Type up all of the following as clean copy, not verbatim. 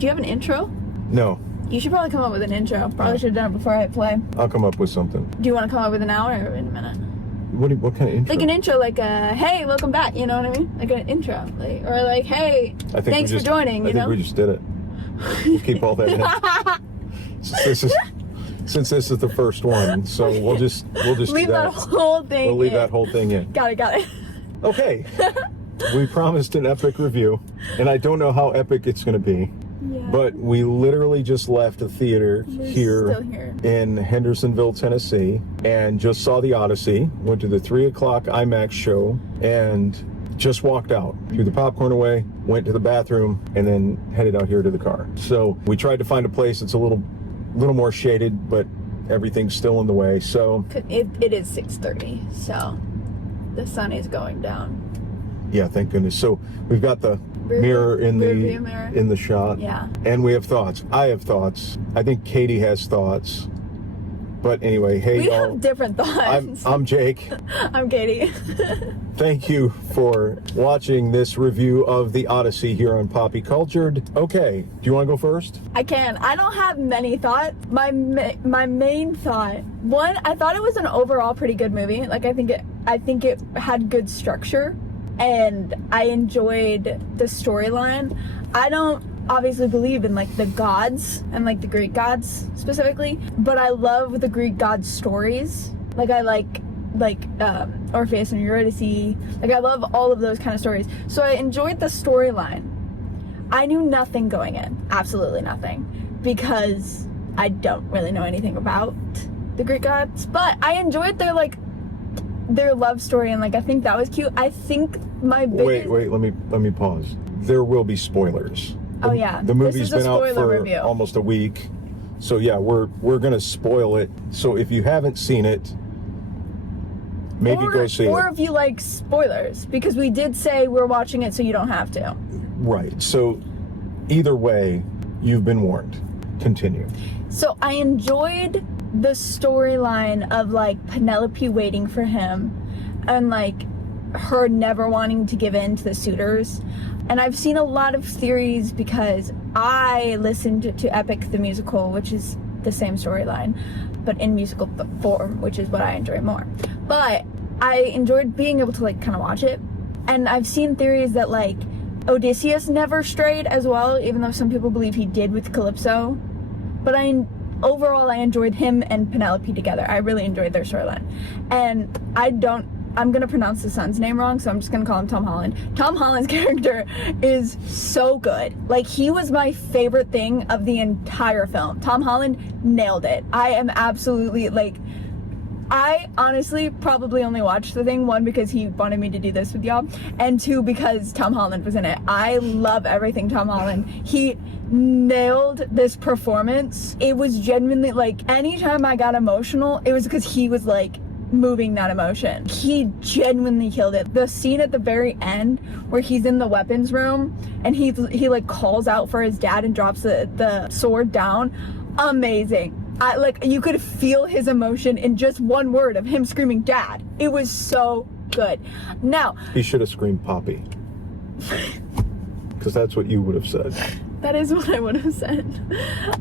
Do you have an intro? No. You should probably come up with an intro. Probably should have done it before I hit play. I'll come up with something. Do you want to come up with an hour or in a minute? What kind of intro? Like an intro, like a, hey, welcome back, you know what I mean? Like an intro. Like, or like, hey, thanks for joining, you know? I think we just did it. We'll keep all that in. Since this is the first one, so we'll just leave that whole thing We'll leave that whole thing in. Got it. Okay. We promised an epic review, and I don't know how epic it's going to be. Yeah. But we literally just left the theater here in Hendersonville, Tennessee, and just saw the Odyssey, went to the 3 o'clock IMAX show, and just walked out, threw the popcorn away, went to the bathroom, and then headed out here to the car. So we tried to find a place that's a little more shaded, but everything's still in the way, so... It is 6:30, so the sun is going down. Yeah, thank goodness. So we've got the mirror in the shot. Yeah. And we have thoughts. I have thoughts. I think Katie has thoughts. But anyway, hey, we have different thoughts. I'm Jake. I'm Katie. Thank you for watching this review of the Odyssey here on Poppy Cultured. Okay, do you want to go first? I can. I don't have many thoughts. My main thought, one, I thought it was an overall pretty good movie. Like I think it had good structure. And I enjoyed the storyline. I don't obviously believe in like the gods and like the Greek gods specifically, but I love the Greek gods stories. Like I like Orpheus and Eurydice. Like I love all of those kind of stories. So I enjoyed the storyline. I knew nothing going in, absolutely nothing, because I don't really know anything about the Greek gods. But I enjoyed their love story, and like I think that was cute. I think my biggest... Wait, let me pause. There will be spoilers. Oh yeah. The movie's been out for almost a week. So yeah, we're going to spoil it. So if you haven't seen it, maybe go see it. Or if you like spoilers, because we did say we're watching it so you don't have to. Right. So either way, you've been warned. Continue. So I enjoyed the storyline of like Penelope waiting for him and like her never wanting to give in to the suitors. And I've seen a lot of theories because I listened to Epic the Musical, which is the same storyline but in musical form, which is what I enjoy more. But I enjoyed being able to like kind of watch it, and I've seen theories that like Odysseus never strayed as well, even though some people believe he did with Calypso. But overall, I enjoyed him and Penelope together. I really enjoyed their storyline. And I'm going to pronounce the son's name wrong, so I'm just going to call him Tom Holland. Tom Holland's character is so good. Like, he was my favorite thing of the entire film. Tom Holland nailed it. I am absolutely, like, I honestly probably only watched the thing, one, because he wanted me to do this with y'all, and two, because Tom Holland was in it. I love everything Tom Holland. He nailed this performance. It was genuinely, like, anytime I got emotional, it was because he was, like, moving that emotion. He genuinely killed it. The scene at the very end where he's in the weapons room and he like calls out for his dad and drops the sword down, amazing. Like, you could feel his emotion in just one word of him screaming dad. It was so good. Now, he should have screamed Poppy, because that's what you would have said. That is what I would have said.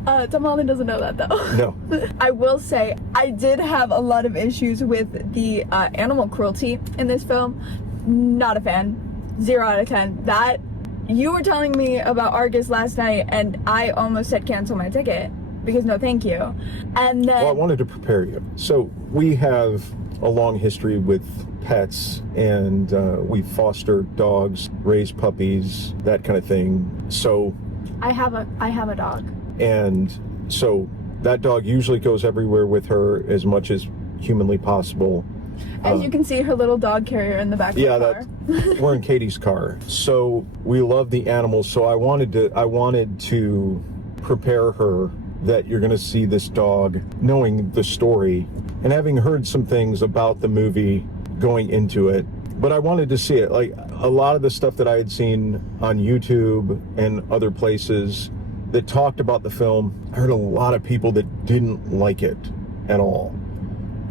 Tom Holland doesn't know that though. No. I will say, I did have a lot of issues with the animal cruelty in this film. Not a fan. 0 out of 10. That, you were telling me about Argus last night and I almost said cancel my ticket because no thank you. And then... Well, I wanted to prepare you. So we have a long history with pets, and we foster dogs, raise puppies, that kind of thing. So I have a dog. And so that dog usually goes everywhere with her as much as humanly possible. As you can see, her little dog carrier in the back of the car. Yeah, we're in Katie's car. So we love the animals. So I wanted to prepare her that you're going to see this dog, knowing the story and having heard some things about the movie going into it. But I wanted to see it. Like, a lot of the stuff that I had seen on YouTube and other places that talked about the film, I heard a lot of people that didn't like it at all.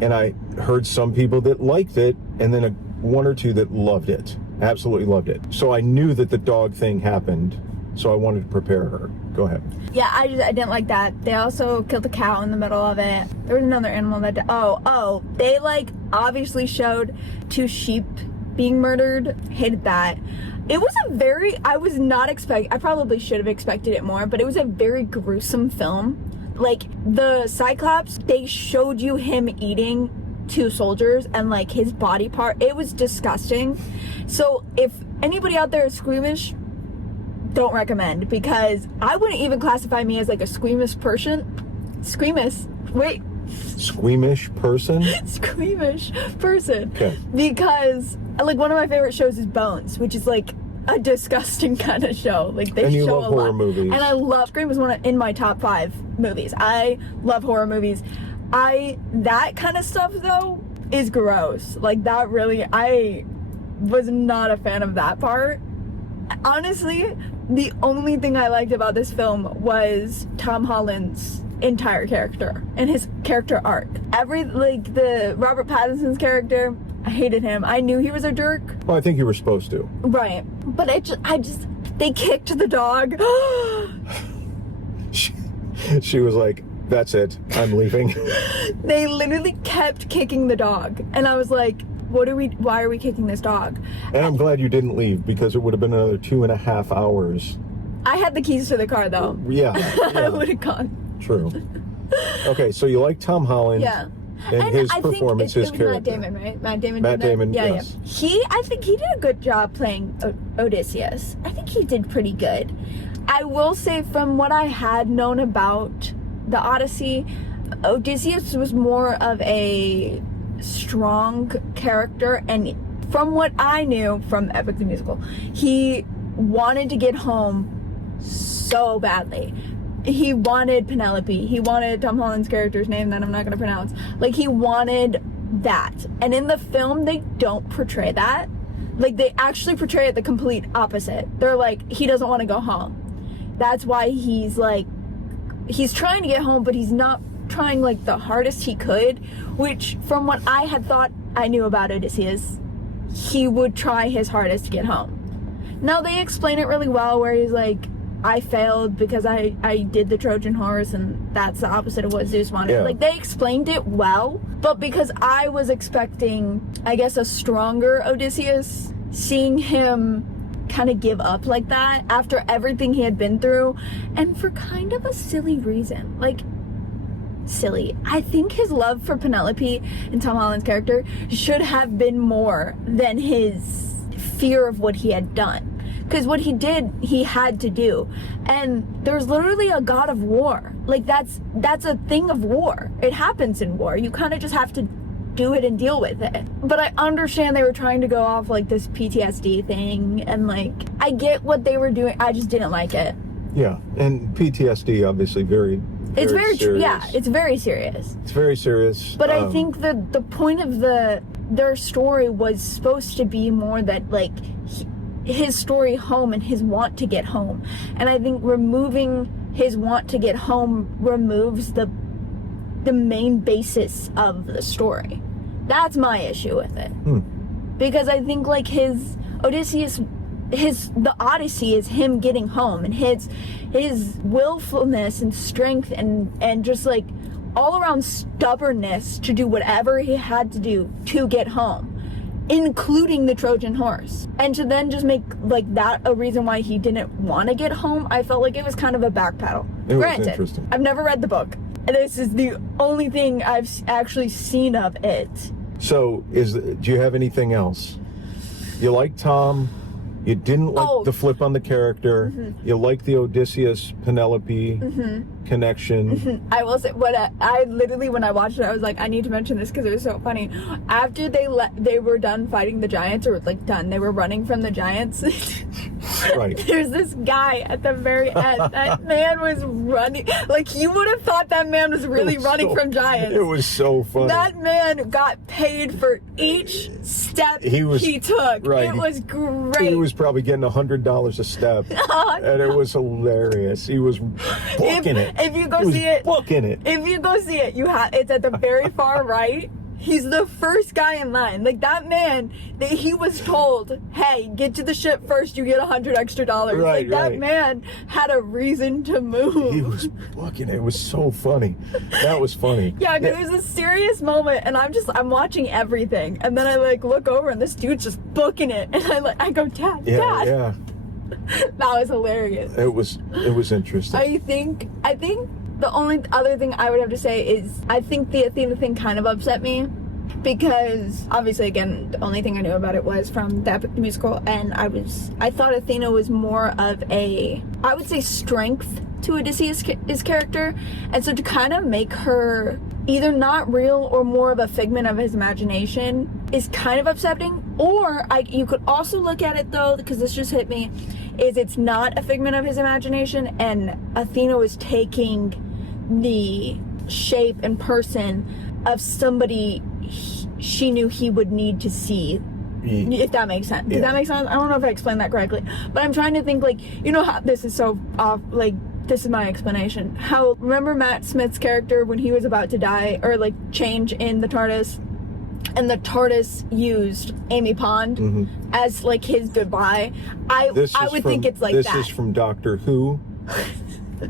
And I heard some people that liked it, and then one or two that loved it, absolutely loved it. So I knew that the dog thing happened, so I wanted to prepare her. Go ahead. Yeah, I didn't like that. They also killed a cow in the middle of it. There was another animal that they like obviously showed 2 sheep being murdered. Hated that. It was I probably should have expected it more, but it was a very gruesome film. Like, the Cyclops, they showed you him eating 2 soldiers and like his body part. It was disgusting. So if anybody out there is squeamish, don't recommend, because I wouldn't even classify me as like a squeamish person. Squeamish person? Squeamish person. Okay. Because like one of my favorite shows is Bones, which is like a disgusting kind of show. Like they show a lot. Horror movies. And I love Scream is in my top 5 movies. I love horror movies. That kind of stuff though is gross. Like that really, I was not a fan of that part. Honestly, the only thing I liked about this film was Tom Holland's entire character and his character arc. The Robert Pattinson's character, I hated him. I knew he was a jerk. Well, I think you were supposed to. Right. But they kicked the dog. She was like, that's it, I'm leaving. They literally kept kicking the dog. And I was like, why are we kicking this dog? And I'm glad you didn't leave, because it would have been another 2.5 hours. I had the keys to the car though. Yeah. I would have gone. True. Okay, so you like Tom Holland. Yeah. And his performance, his character. Matt Damon, right? Matt Damon, yes. Yeah. I think he did a good job playing Odysseus. I think he did pretty good. I will say, from what I had known about the Odyssey, Odysseus was more of a strong character, and from what I knew from Epic the Musical, he wanted to get home so badly. He wanted Penelope. He wanted Tom Holland's character's name that I'm not going to pronounce. Like, he wanted that. And in the film, they don't portray that. Like, they actually portray it the complete opposite. They're like, he doesn't want to go home. That's why he's trying to get home, but he's not trying like the hardest he could, which from what I had thought I knew about Odysseus, he would try his hardest to get home. Now they explain it really well, where he's like, I failed because I did the Trojan horse, and that's the opposite of what Zeus wanted. Yeah. Like, they explained it well, but because I was expecting, I guess, a stronger Odysseus, seeing him kind of give up like that after everything he had been through, and for kind of a silly reason. Like, silly. I think his love for Penelope and Tom Holland's character should have been more than his fear of what he had done. Because what he did, he had to do. And there's literally a god of war. Like, that's a thing of war. It happens in war. You kind of just have to do it and deal with it. But I understand they were trying to go off like this PTSD thing, and like, I get what they were doing. I just didn't like it. Yeah, and PTSD obviously very it's very serious. Yeah, it's very serious. It's very serious. But I think the point of their story was supposed to be more that like his story home and his want to get home. And I think removing his want to get home removes the main basis of the story. That's my issue with it. Because I think like his Odysseus, the Odyssey is him getting home, and his willfulness and strength and just like all around stubbornness to do whatever he had to do to get home, including the Trojan horse. And to then just make like that a reason why he didn't want to get home, I felt like it was kind of a backpedal. Granted, interesting. I've never read the book. This is the only thing I've actually seen of it. So, do you have anything else? You like Tom. You didn't like the flip on the character. Mm-hmm. You like the Odysseus Penelope connection. I will say, I literally, when I watched it, I was like, I need to mention this because it was so funny. After they were done fighting the giants, or like done, they were running from the giants. Right. There's this guy at the very end. That man was running. Like, you would have thought that man was really running from giants. It was so funny. That man got paid for each step he took. Right. It was great. He was probably getting $100 a step. And it was hilarious. He was booking it. If you go see it, booking it. If you go see it, it's at the very far right. He's the first guy in line. Like, that man, he was told, hey, get to the ship first, you get $100 extra. Right, like, that man had a reason to move. He was booking it. It was so funny. That was funny. Yeah, because there's a serious moment, and I'm watching everything, and then I, like, look over, and this dude's just booking it, and I go, Dad. Yeah. That was hilarious. It was interesting. I think the only other thing I would have to say is I think the Athena thing kind of upset me, because obviously, again, the only thing I knew about it was from the Epic the Musical, and I thought Athena was more of a, I would say, strength to Odysseus' his character, and so to kind of make her either not real or more of a figment of his imagination is kind of upsetting. Or you could also look at it, though, because this just hit me, is it's not a figment of his imagination, and Athena was taking the shape and person of somebody she knew he would need to see, if that makes sense. Does that make sense? I don't know if I explained that correctly, but I'm trying to think, like, you know how this is so off, like, this is my explanation. How, remember Matt Smith's character when he was about to die, or like change in the TARDIS, and the TARDIS used Amy Pond as like his goodbye? I would think it's like this that. This is from Doctor Who.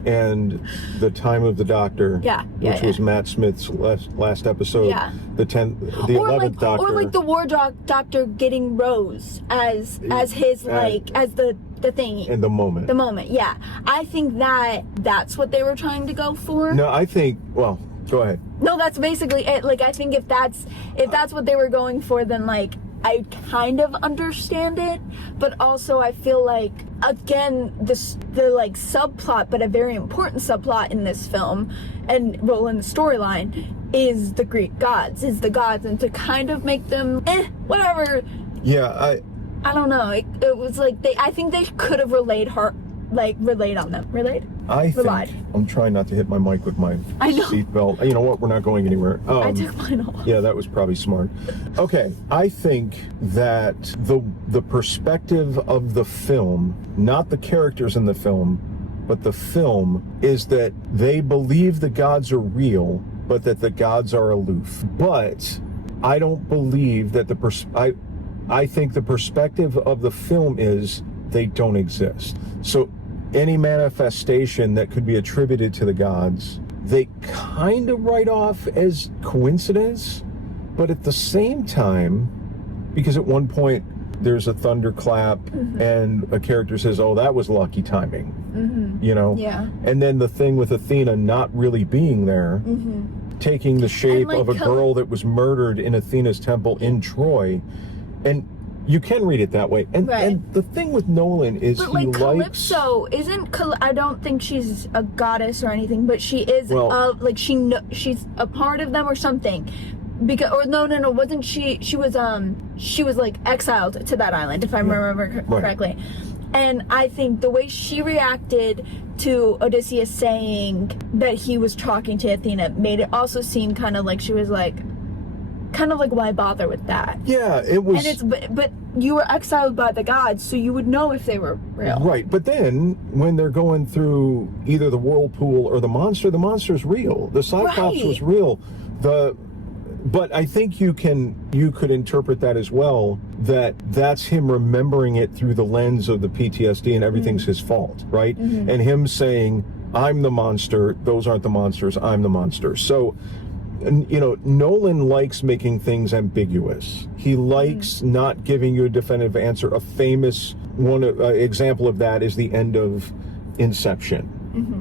And The Time of the Doctor, which was Matt Smith's last episode, the 11th Doctor, or like the War Doctor getting Rose as his as the thing in the moment. Yeah, I think that's what they were trying to go for. No, I think. Well, go ahead. No, that's basically it. Like, I think if that's what they were going for, then like I kind of understand it, but also I feel like, again, the like subplot, but a very important subplot in this film, and in the storyline, is the Greek gods, and to kind of make them whatever. Yeah, I don't know. It was like I think they could have relayed on them. Relied. I'm trying not to hit my mic with my seatbelt. You know what? We're not going anywhere. I took mine off. Yeah, that was probably smart. Okay, I think that the perspective of the film, not the characters in the film, but the film, is that they believe the gods are real, but that the gods are aloof. But I don't believe that I think the perspective of the film is they don't exist. So any manifestation that could be attributed to the gods, they kind of write off as coincidence, but at the same time, because at one point there's a thunderclap and a character says, oh, that was lucky timing, you know? Yeah. And then the thing with Athena not really being there, taking the shape of a girl that was murdered in Athena's temple in Troy, and you can read it that way. And the thing with Nolan is, but like Calypso I don't think she's a goddess or anything, but she is she's a part of them or something. Because wasn't she was like exiled to that island, if I remember correctly. And I think the way she reacted to Odysseus saying that he was talking to Athena made it also seem kind of like she was like, why bother with that? Yeah, it was. And but you were exiled by the gods, so you would know if they were real. Right, but then when they're going through either the whirlpool or the monster's real. The Cyclops was real. But I think you could interpret that as well, that's him remembering it through the lens of the PTSD and everything's his fault, right? And him saying, I'm the monster, those aren't the monsters, I'm the monster. So, you know, Nolan likes making things ambiguous. He likes not giving you a definitive answer. A famous example of that is the end of Inception,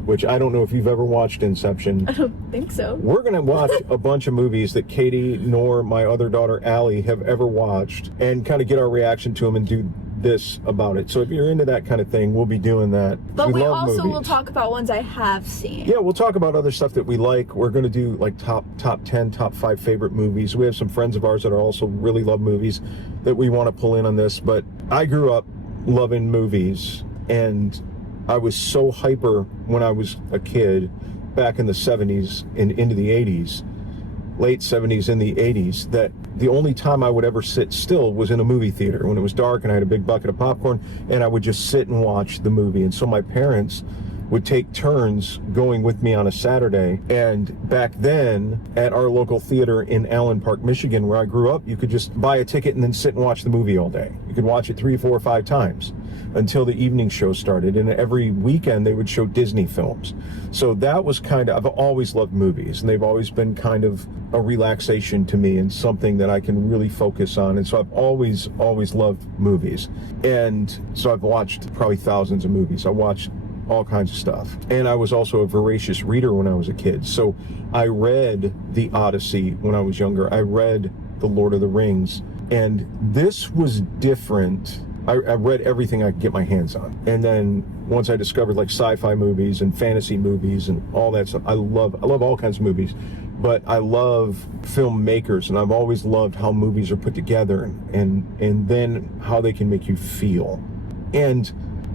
which I don't know if you've ever watched Inception. I don't think so. We're going to watch a bunch of movies that Katie nor my other daughter Allie have ever watched and kind of get our reaction to them and do this about it. So if you're into that kind of thing, we'll be doing that. But we also will talk about ones I have seen. Yeah, we'll talk about other stuff that we like. We're going to do like top 10, top 5 favorite movies. We have some friends of ours that are also really love movies that we want to pull in on this. But I grew up loving movies, and I was so hyper when I was a kid back in the 70s and into the 80s, late 70s and the 80s, that the only time I would ever sit still was in a movie theater when it was dark and I had a big bucket of popcorn, and I would just sit and watch the movie. And so my parents would take turns going with me on a Saturday. And back then, at our local theater in Allen Park, Michigan, where I grew up, you could just buy a ticket and then sit and watch the movie all day. You could watch it 3, 4, 5 times until the evening show started. And every weekend they would show Disney films. So that was kind of, I've always loved movies, and they've always been kind of a relaxation to me and something that I can really focus on. And so I've always loved movies. And so I've watched probably thousands of movies. I watched all kinds of stuff. And I was also a voracious reader when I was a kid. So I read the Odyssey when I was younger. I read The Lord of the Rings. And this was different. I read everything I could get my hands on. And then once I discovered like sci-fi movies and fantasy movies and all that stuff, I love all kinds of movies. But I love filmmakers, and I've always loved how movies are put together and then how they can make you feel. And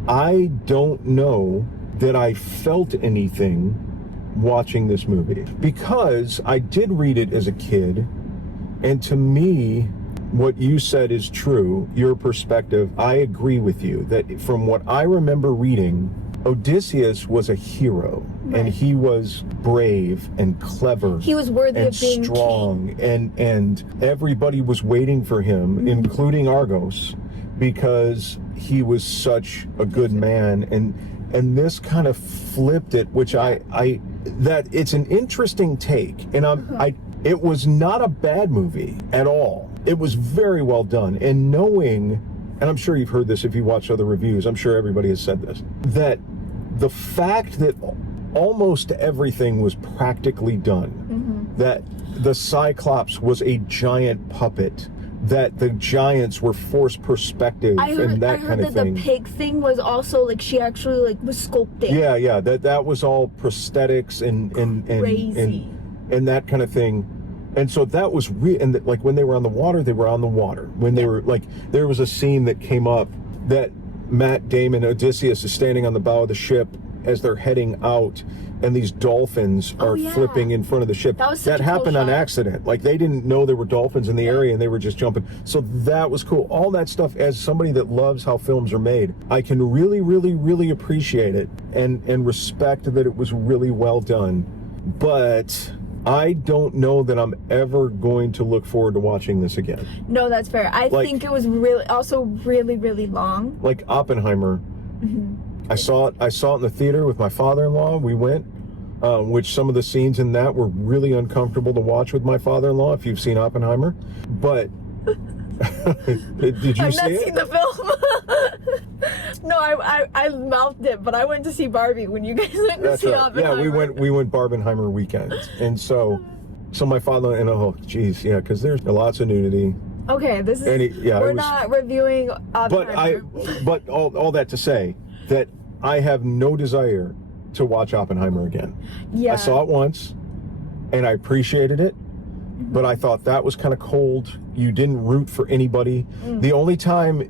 I don't know that I felt anything watching this movie, because I did read it as a kid, and to me, what you said is true, your perspective. I agree with you that from what I remember reading, Odysseus was a hero, right, and he was brave and clever. He was worthy and of being strong, king. and everybody was waiting for him, including Argos, because he was such a good man. And this kind of flipped it, which that it's an interesting take, and it was not a bad movie at all. It was very well done. And knowing, and I'm sure you've heard this if you watch other reviews, I'm sure everybody has said this, that the fact that almost everything was practically done, that the Cyclops was a giant puppet, that the giants were forced perspective, and that kind of thing. I heard that the pig thing was also like she actually like was sculpting. Yeah, that was all prosthetics and crazy and that kind of thing. And so that was and like when they were on the water, they were on the water. When they were like, there was a scene that came up that Matt Damon, Odysseus, is standing on the bow of the ship as they're heading out, and these dolphins are flipping in front of the ship. That happened on accident. Like, they didn't know there were dolphins in the area, and they were just jumping. So that was cool. All that stuff, as somebody that loves how films are made, I can really, really, really appreciate it and respect that it was really well done. But I don't know that I'm ever going to look forward to watching this again. No, that's fair. I think it was really, really long. Like Oppenheimer. I saw it in the theater with my father-in-law. We went, which some of the scenes in that were really uncomfortable to watch with my father-in-law, if you've seen Oppenheimer. But did you see it? I've not seen the film. No, I mouthed it, but I went to see Barbie when you guys went to see Oppenheimer. Yeah, we went Barbenheimer weekend. And so my father, and because there's lots of nudity. Okay, we're not reviewing Oppenheimer. But all that to say that I have no desire to watch Oppenheimer again. Yeah. I saw it once, and I appreciated it, but I thought that was kind of cold. You didn't root for anybody. The only time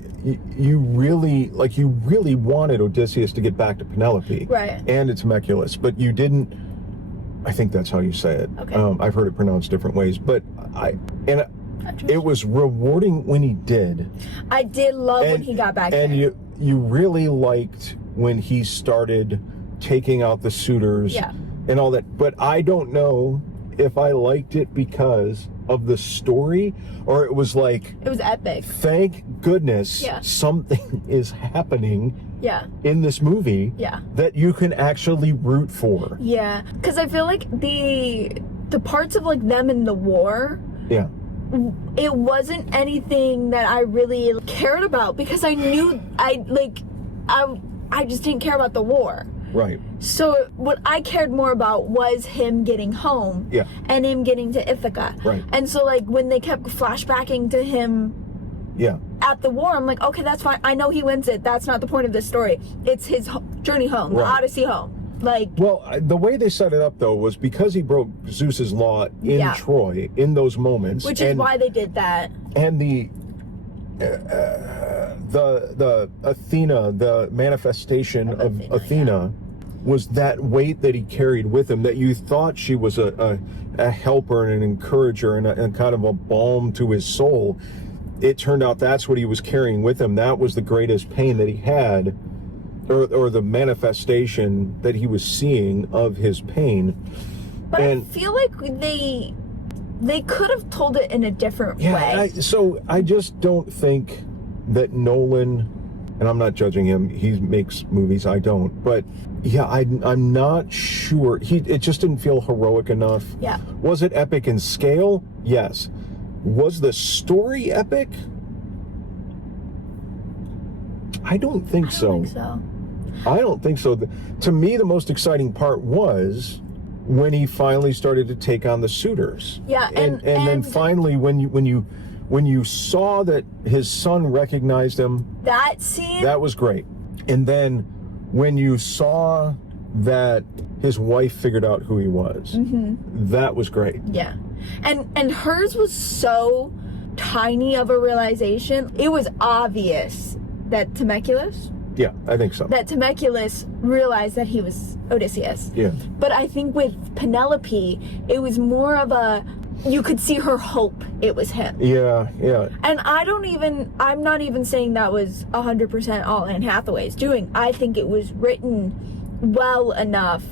you really wanted Odysseus to get back to Penelope, right, and it's Telemachus, but you didn't. I think that's how you say it. Okay. I've heard it pronounced different ways, but it was rewarding when he did. I did love when he got back there. And you really liked when he started taking out the suitors and all that. But I don't know if I liked it because of the story, or it was like, it was epic. Thank goodness something is happening in this movie that you can actually root for. Yeah, because I feel like the parts of like them in the war, it wasn't anything that I really cared about, because I knew I just didn't care about the war. Right. So what I cared more about was him getting home and him getting to Ithaca. Right. And so like when they kept flashbacking to him at the war, I'm like, okay, that's fine. I know he wins it. That's not the point of this story. It's his journey home, the Odyssey home. Well, the way they set it up though was because he broke Zeus's law in Troy in those moments, which is why they did that. And the Athena, the manifestation of Athena, was that weight that he carried with him, that you thought she was a helper and an encourager and kind of a balm to his soul. It turned out that's what he was carrying with him. That was the greatest pain that he had. or the manifestation that he was seeing of his pain. But I feel like they could have told it in a different way. So I just don't think that Nolan, and I'm not judging him, he makes movies, I don't, but yeah, I'm not sure. It just didn't feel heroic enough. Yeah. Was it epic in scale? Yes. Was the story epic? I don't think so. I don't think so. To me, the most exciting part was when he finally started to take on the suitors. Yeah, and then finally when you saw that his son recognized him, that scene, that was great. And then when you saw that his wife figured out who he was, that was great. Yeah. And hers was so tiny of a realization. It was obvious that Temecula realized that he was Odysseus. Yeah. But I think with Penelope, it was more of a, you could see her hope it was him. Yeah. And I'm not even saying that was 100% all Anne Hathaway's doing. I think it was written well enough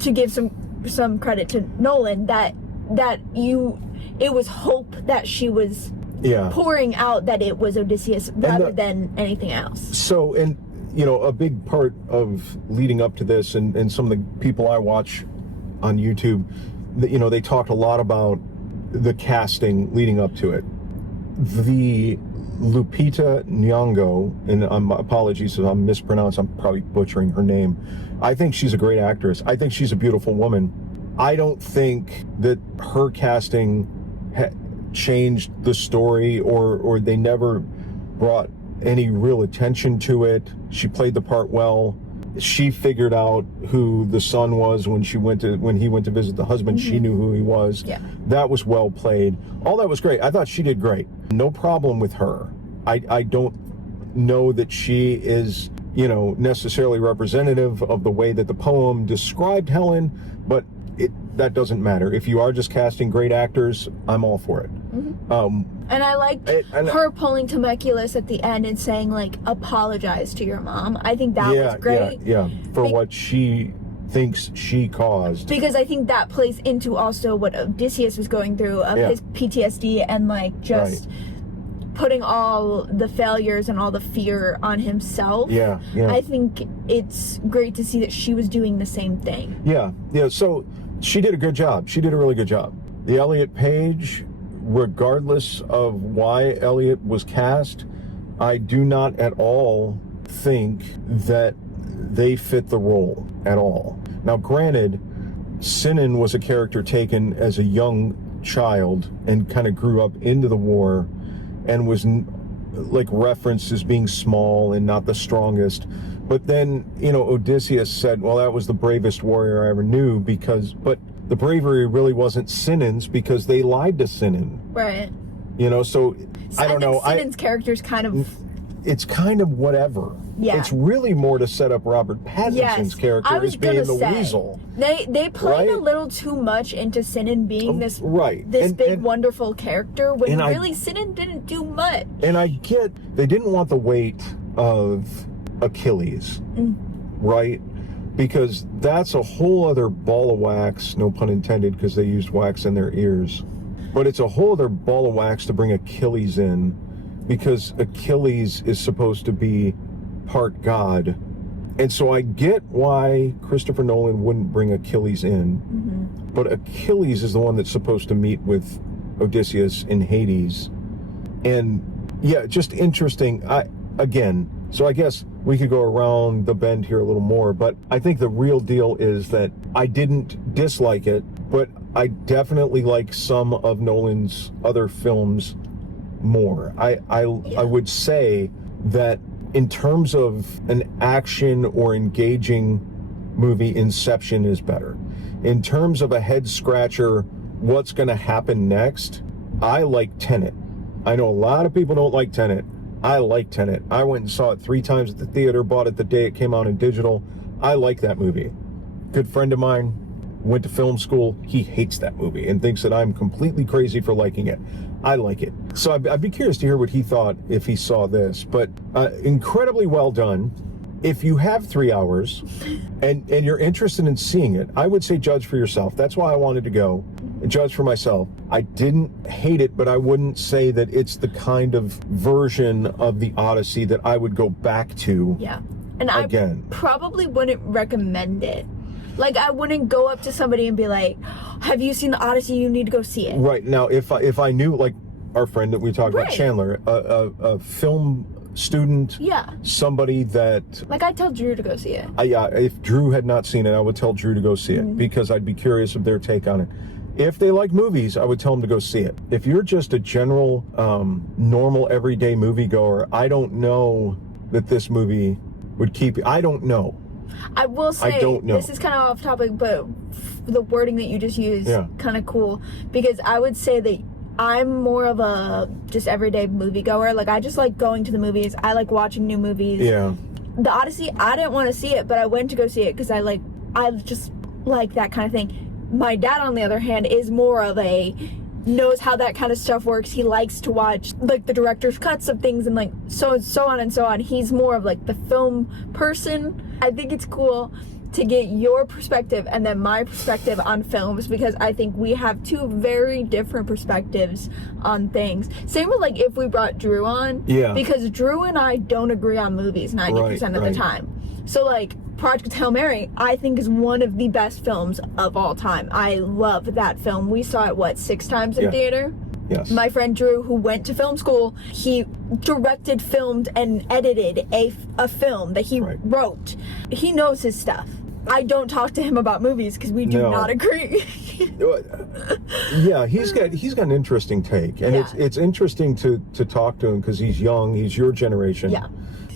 to give some credit to Nolan that it was hope that she was pouring out that it was Odysseus rather than anything else. So, and a big part of leading up to this, and some of the people I watch on YouTube, they talked a lot about the casting leading up to it. The Lupita Nyong'o, and apologies if I'm mispronounced, I'm probably butchering her name. I think she's a great actress. I think she's a beautiful woman. I don't think that her casting changed the story, or they never brought any real attention to it. She played the part well. She figured out who the son was when he went to visit the husband. She knew who he was. Yeah. That was well played. All that was great. I thought she did great. No problem with her. I don't know that she is, necessarily representative of the way that the poem described Helen, but that doesn't matter. If you are just casting great actors, I'm all for it. And I liked her pulling Temecula at the end and saying, like, apologize to your mom. I think that was great. Yeah, for what she thinks she caused. Because I think that plays into also what Odysseus was going through of his PTSD and, like, just putting all the failures and all the fear on himself. Yeah. I think it's great to see that she was doing the same thing. Yeah, so she did a good job. She did a really good job. The Elliot Page, regardless of why Elliot was cast, I do not at all think that they fit the role at all. Now, granted, Sinan was a character taken as a young child and kind of grew up into the war and was like referenced as being small and not the strongest. But then, Odysseus said, well, that was the bravest warrior I ever knew, but the bravery really wasn't Sinan's because they lied to Sinan. Right. So I don't know. Sinan's character's kind of... It's kind of whatever. Yeah. It's really more to set up Robert Pattinson's character as being the weasel. They played a little too much into Sinan being this big, wonderful character when really Sinan didn't do much. And I get, they didn't want the weight of Achilles, right? Because that's a whole other ball of wax, no pun intended, because they used wax in their ears. But it's a whole other ball of wax to bring Achilles in, because Achilles is supposed to be part God. And so I get why Christopher Nolan wouldn't bring Achilles in, but Achilles is the one that's supposed to meet with Odysseus in Hades. And just interesting. So I guess we could go around the bend here a little more, but I think the real deal is that I didn't dislike it, but I definitely like some of Nolan's other films more. I would say that in terms of an action or engaging movie, Inception is better. In terms of a head scratcher, what's going to happen next, I like Tenet. I know a lot of people don't like Tenet. I like Tenet. I went and saw it 3 times at the theater, bought it the day it came out in digital. I like that movie. Good friend of mine went to film school. He hates that movie and thinks that I'm completely crazy for liking it. I like it. So I'd be curious to hear what he thought if he saw this. But incredibly well done. if you have 3 hours and you're interested in seeing it, I would say judge for yourself. That's why I wanted to go and judge for myself. I didn't hate it, but I wouldn't say that it's the kind of version of the Odyssey that I would go back to. Yeah. And again. I probably wouldn't recommend it. Like, I wouldn't go up to somebody and be like, have you seen the Odyssey? You need to go see it. Right. Now, if I knew, like our friend that we talked about, Chandler, a film student, somebody that... Like, I'd tell Drew to go see it. Yeah, if Drew had not seen it, I would tell Drew to go see it because I'd be curious of their take on it. If they like movies, I would tell them to go see it. If you're just a general, normal, everyday moviegoer, I don't know that this movie would keep you. I don't know. I will say, I don't know. This is kind of off topic, but the wording that you just used, kind of cool. Because I would say that I'm more of a just everyday moviegoer. Like, I just like going to the movies. I like watching new movies. Yeah. The Odyssey, I didn't want to see it, but I went to go see it because I just like that kind of thing. My dad, on the other hand, is more of knows how that kind of stuff works. He likes to watch like the director's cuts of things and like so on and so on. He's more of like the film person. I think it's cool to get your perspective and then my perspective on films, because I think we have two very different perspectives on things. Same with like if we brought Drew on, because Drew and I don't agree on movies 90% of the time. So like Project Hail Mary, I think, is one of the best films of all time. I love that film. We saw it, 6 times in theater? Yes. My friend Drew, who went to film school, he directed, filmed, and edited a film that he wrote. He knows his stuff. I don't talk to him about movies because we do not agree. Yeah, he's got an interesting take, and it's interesting to talk to him because he's young. He's your generation. Yeah.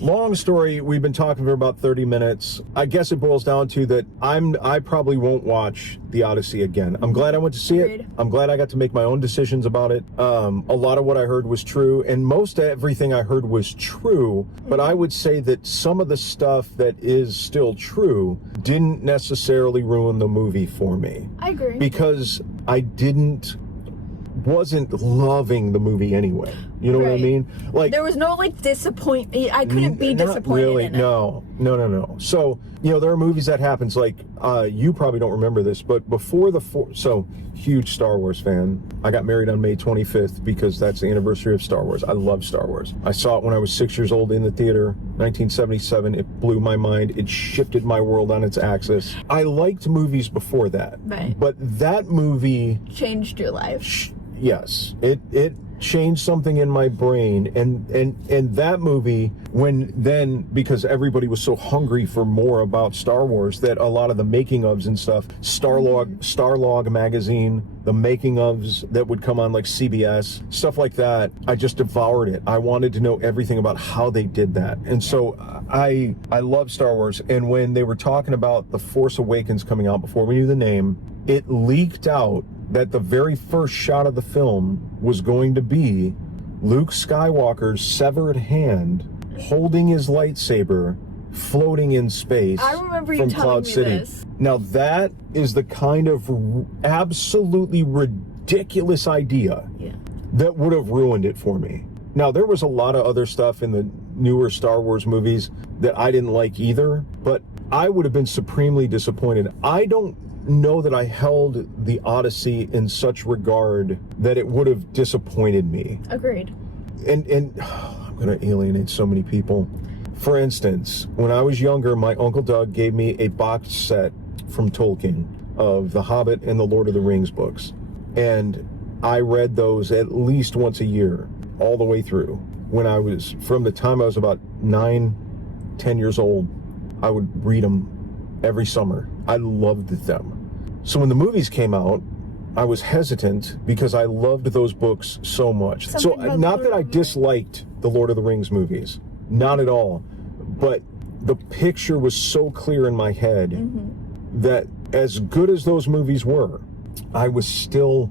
Long story, we've been talking for about 30 minutes. I guess it boils down to that I probably won't watch the Odyssey again. I'm glad I went to see it. I'm glad I got to make my own decisions about it. A lot of what I heard was true, and most everything I heard was true, but I would say that some of the stuff that is still true didn't necessarily ruin the movie for me. I agree. Because I wasn't loving the movie anyway. You know what I mean? Like, there was no like disappointment. I couldn't be disappointed really, in it. No. So, there are movies that happens like, you probably don't remember this, but before huge Star Wars fan. I got married on May 25th because that's the anniversary of Star Wars. I love Star Wars. I saw it when I was 6 years old in the theater, 1977. It blew my mind. It shifted my world on its axis. I liked movies before that. Right. But that movie changed your life. Yes, it changed something in my brain, and that movie, because everybody was so hungry for more about Star Wars, that a lot of the making ofs and stuff, Starlog magazine, the making ofs that would come on like CBS, stuff like that, I just devoured it. I wanted to know everything about how they did that, and so I love Star Wars. And when they were talking about The Force Awakens coming out, before we knew the name, it leaked out that the very first shot of the film was going to be Luke Skywalker's severed hand holding his lightsaber floating in space. I remember you from telling Cloud me City. this. Now that is the kind of absolutely ridiculous idea that would have ruined it for me. Now, there was a lot of other stuff in the newer Star Wars movies that I didn't like either, but I would have been supremely disappointed. I don't know that I held the Odyssey in such regard that it would have disappointed me. Agreed. And I'm going to alienate so many people. For instance, when I was younger, my Uncle Doug gave me a box set from Tolkien of The Hobbit and the Lord of the Rings books. And I read those at least once a year, all the way through. From the time I was about 9, 10 years old, I would read them every summer. I loved them. So when the movies came out, I was hesitant because I loved those books so much. So not that I disliked the Lord of the Rings movies, not at all, but the picture was so clear in my head that as good as those movies were, I was still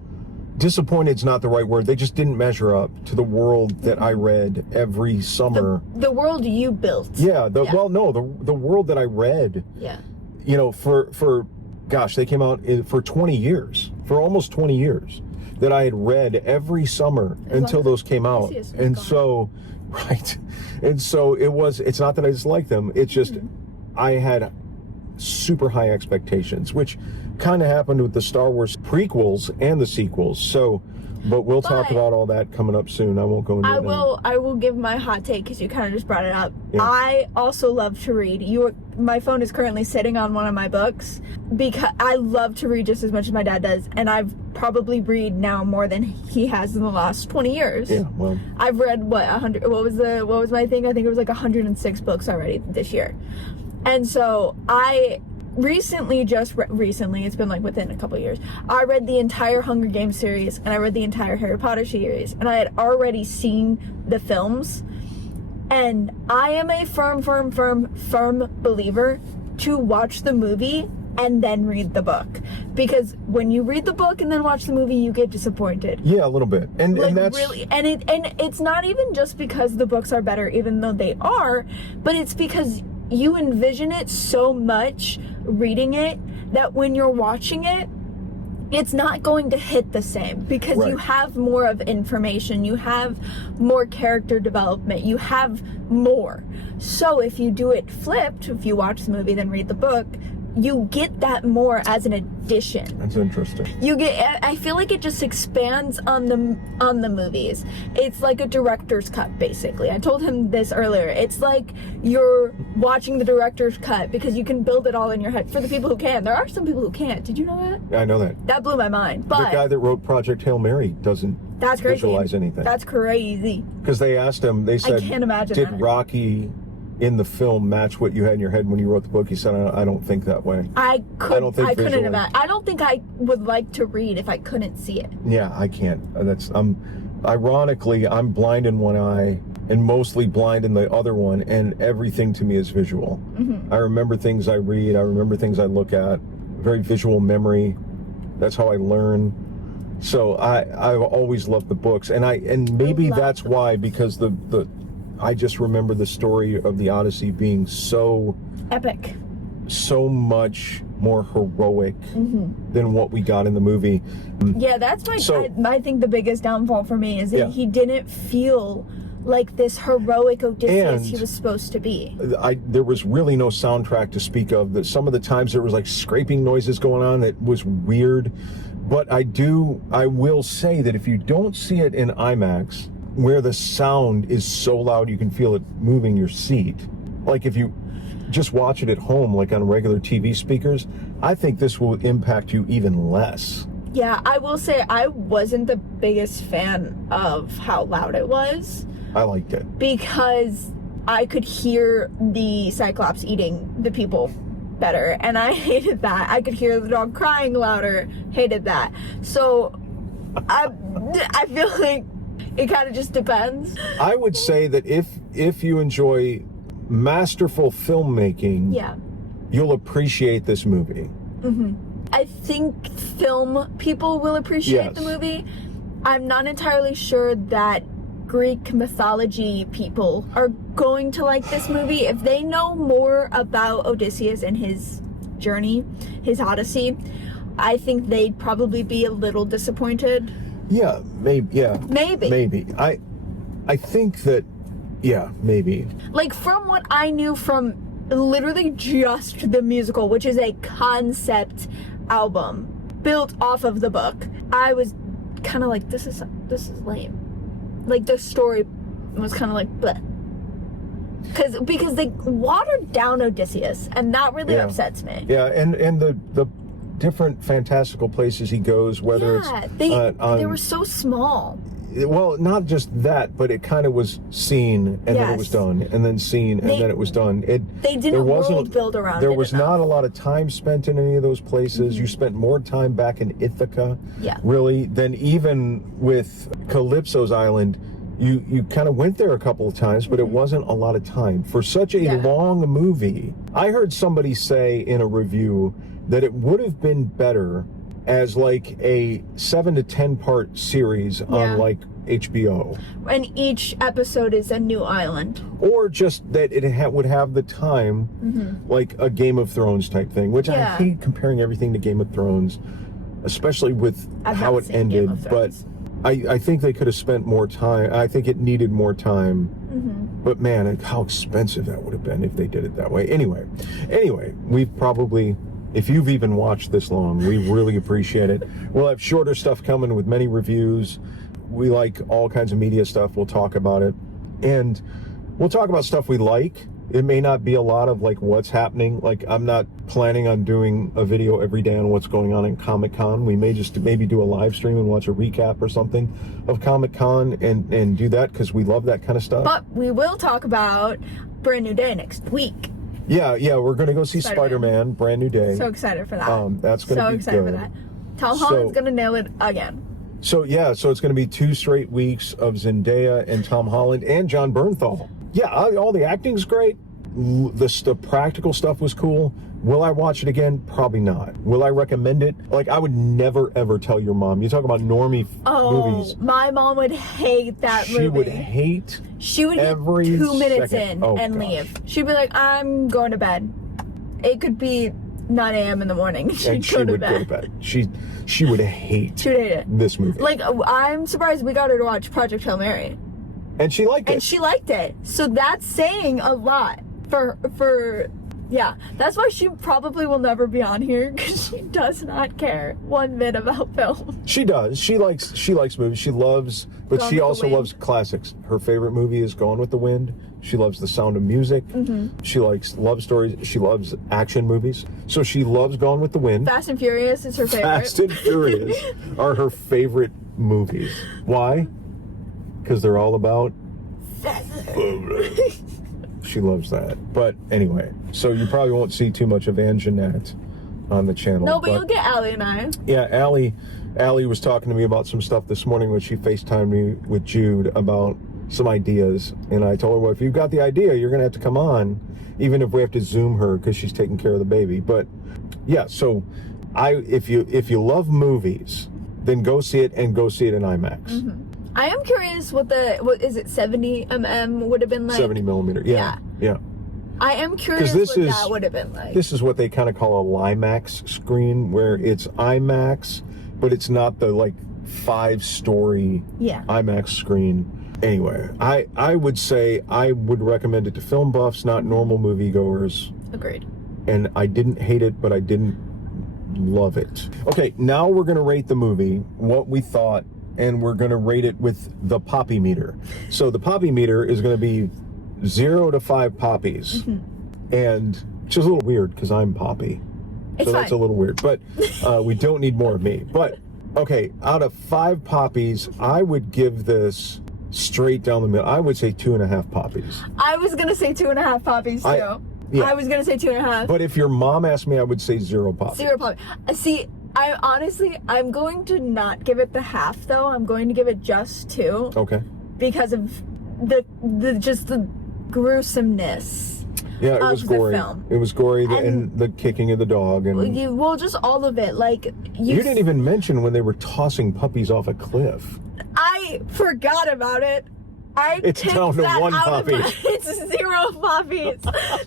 disappointed. Is not the right word. They just didn't measure up to the world that I read every summer. The world you built. Well, no, the world that I read. Yeah. They came out for 20 years, for almost 20 years, that I had read every summer until those came out. And so, And so it's not that I dislike them, it's just I had super high expectations, which kind of happened with the Star Wars prequels and the sequels. So, but we'll talk about all that coming up soon. I won't go into it now. I will give my hot take because you kind of just brought it up. Yeah. I also love to read. My phone is currently sitting on one of my books because I love to read just as much as my dad does, and I've probably read now more than he has in the last 20 years. Yeah, well, I've read 100. What was my thing? I think it was like 106 books already this year, and so I recently, it's been like within a couple of years, I read the entire Hunger Games series and I read the entire Harry Potter series, and I had already seen the films, and I am a firm believer to watch the movie and then read the book, because when you read the book and then watch the movie, you get disappointed. Yeah, a little bit, and that's really, and it's not even just because the books are better, even though they are, but it's because you envision it so much reading it that when you're watching it, it's not going to hit the same, because you have more of information, you have more character development, you have more. So if you do it flipped, if you watch the movie then read the book, you get that more as an addition. That's interesting. I feel like it just expands on the movies. It's like a director's cut, basically. I told him this earlier. It's like you're watching the director's cut because you can build it all in your head. For the people who can. There are some people who can't. Did you know that? I know that. That blew my mind. But the guy that wrote Project Hail Mary doesn't visualize anything. That's crazy. Because they asked him, they said, I can't imagine did that. Rocky in the film match what you had in your head when you wrote the book? He said, I don't think that way. I couldn't visually. imagine. I don't think I would like to read if I couldn't see it. Yeah, I can't. Ironically, I'm blind in one eye and mostly blind in the other one, and everything to me is visual. I remember things I read, I remember things I look at, very visual memory. That's how I learn. So I've always loved the books, and maybe that's why, because I just remember the story of the Odyssey being so epic, so much more heroic than what we got in the movie. Yeah, that's why I think the biggest downfall for me is that he didn't feel like this heroic Odysseus he was supposed to be. There was really no soundtrack to speak of. That some of the times there was like scraping noises going on that was weird. But I will say that if you don't see it in IMAX, where the sound is so loud you can feel it moving your seat, like if you just watch it at home, like on regular TV speakers, I think this will impact you even less. Yeah, I will say I wasn't the biggest fan of how loud it was. I liked it. Because I could hear the Cyclops eating the people better, and I hated that. I could hear the dog crying louder, hated that. So I feel like it kind of just depends. I would say that if you enjoy masterful filmmaking, you'll appreciate this movie. I think film people will appreciate the movie. I'm not entirely sure that Greek mythology people are going to like this movie. If they know more about Odysseus and his journey, his Odyssey, I think they'd probably be a little disappointed. Yeah, maybe. Yeah, maybe. I think that, yeah, maybe. Like, from what I knew from literally just the musical, which is a concept album built off of the book, I was kind of like, this is lame. Like, the story was kind of like, bleh. Because they watered down Odysseus, and that really upsets me. Yeah, and the different fantastical places he goes, whether they were so small. Well, not just that, but it kind of was seen and then it was done, and then seen and then it was done. They didn't world build around it. There was not a lot of time spent in any of those places. You spent more time back in Ithaca, really, than even with Calypso's Island. You kind of went there a couple of times, but it wasn't a lot of time. For such a long movie, I heard somebody say in a review that it would have been better as like a 7 to 10 part series on like HBO. And each episode is a new island. Or just that it would have the time, like a Game of Thrones type thing, which I hate comparing everything to Game of Thrones, especially with how it ended. But I think they could have spent more time. I think it needed more time. But man, how expensive that would have been if they did it that way. Anyway, we've probably, if you've even watched this long, we really appreciate it. We'll have shorter stuff coming with many reviews. We like all kinds of media stuff. We'll talk about it. And we'll talk about stuff we like. It may not be a lot of like what's happening. Like I'm not planning on doing a video every day on what's going on in Comic-Con. We may just maybe do a live stream and watch a recap or something of Comic-Con and do that because we love that kind of stuff. But we will talk about Brand New Day next week. Yeah, we're going to go see Spider-Man, Brand New Day. So excited for that. That's going to be good. So excited for that. Tom Holland's going to nail it again. So it's going to be 2 straight weeks of Zendaya and Tom Holland and John Bernthal. Yeah, all the acting's great. The practical stuff was cool. Will I watch it again? Probably not. Will I recommend it? Like, I would never, ever tell your mom. You talk about normie movies. My mom would hate that movie. She would hate She would every get 2 minutes second. in and leave. She'd be like, I'm going to bed. It could be 9 a.m. in the morning. She would go to bed. She would hate this movie. Like, I'm surprised we got her to watch Project Hail Mary. And she liked it. So that's saying a lot for yeah. That's why she probably will never be on here, because she does not care 1 bit about film. She does. She likes movies. She loves, but she also loves classics. Her favorite movie is Gone with the Wind. She loves The Sound of Music. She likes love stories. She loves action movies. So she loves Gone with the Wind. Fast and Furious is her favorite. Fast and Furious are her favorite movies. Why? Because they're all about... She loves that. But anyway, so you probably won't see too much of Anjanette on the channel. No, but you'll get Allie and I. Yeah, Allie was talking to me about some stuff this morning when she FaceTimed me with Jude about some ideas. And I told her, well, if you've got the idea, you're going to have to come on, even if we have to Zoom her because she's taking care of the baby. But yeah, so if you love movies, then go see it, and go see it in IMAX. I am curious what is it, 70 would have been like? 70 millimeter. Yeah. I am curious what that would have been like. This is what they kind of call a Limax screen, where it's IMAX, but it's not the like 5-story IMAX screen. Anyway, I would say I would recommend it to film buffs, not normal moviegoers. Agreed. And I didn't hate it, but I didn't love it. Okay, now we're going to rate the movie, what we thought, and we're going to rate it with the poppy meter. So the poppy meter is going to be 0 to 5 poppies. And which is a little weird because I'm Poppy. So that's a little weird. But we don't need more of me. But, okay, out of 5 poppies, I would give this straight down the middle. I would say 2.5 poppies. I was going to say 2.5 poppies, too. I was going to say 2.5. But if your mom asked me, I would say 0 poppies. 0 poppies. See, I'm going to not give it the half, though. I'm going to give it just 2. Okay. Because of the gruesomeness. Yeah, it was gory. Film. It was gory, and the kicking of the dog, and well, just all of it. Like you didn't even mention when they were tossing puppies off a cliff. I forgot about it. It's down to 1 puppy. It's 0 puppies.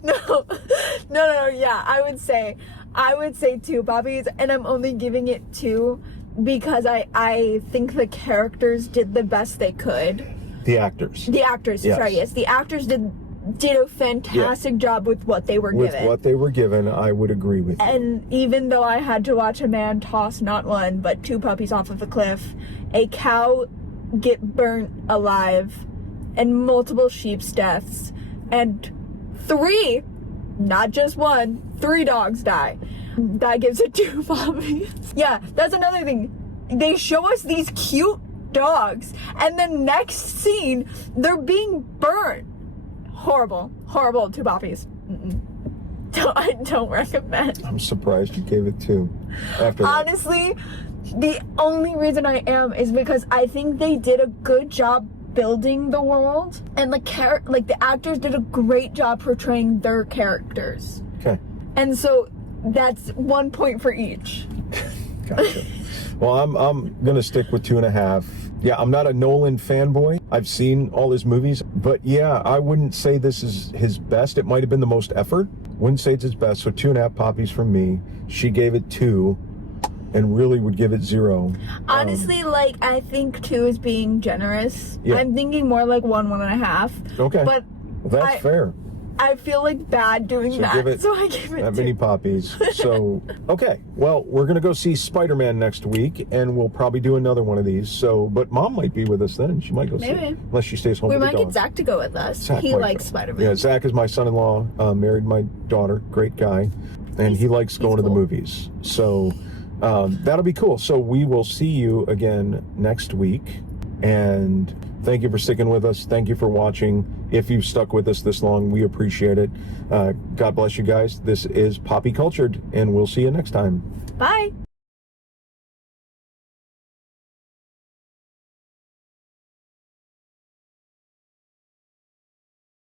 No. Yeah, I would say 2 puppies, and I'm only giving it 2 because I think the characters did the best they could. The actors. Yes. Sorry, yes. The actors did a fantastic job with what they were given. With what they were given, I would agree with you. And even though I had to watch a man toss not 1, but 2 puppies off of a cliff, a cow get burnt alive, and multiple sheep's deaths, and 3, not just 1, 3 dogs die, that gives it 2 puppies. Yeah, that's another thing. They show us these cute dogs, and the next scene they're being burnt. Horrible 2 puppies. I don't recommend. I'm surprised you gave it 2 after honestly the only reason I am is because I think they did a good job building the world, and the actors did a great job portraying their characters. Okay. And so that's 1 point for each. Gotcha. Well, I'm gonna stick with 2.5. Yeah, I'm not a Nolan fanboy. I've seen all his movies, but yeah, I wouldn't say this is his best. It might have been the most effort. Wouldn't say it's his best. So 2.5 poppies from me. She gave it 2. and really would give it 0. Honestly, like, I think 2 is being generous. Yeah. I'm thinking more like 1.5. Okay. But That's fair. I feel like bad doing So that, give it so I give it that 2. many poppies. So, okay. Well, we're going to go see Spider-Man next week, and we'll probably do another one of these. So, but Mom might be with us then. She might go see it. Maybe. Unless she stays home We with might the get dog. Zach to go with us. Zach He might likes go. Spider-Man. Yeah, Zach is my son-in-law, married my daughter, great guy, and he likes going to the cool. movies. So that'll be cool. So we will see you again next week, and thank you for sticking with us. Thank you for watching. If you've stuck with us this long, we appreciate it. God bless you guys. This is Poppy Cultured, and we'll see you next time. Bye.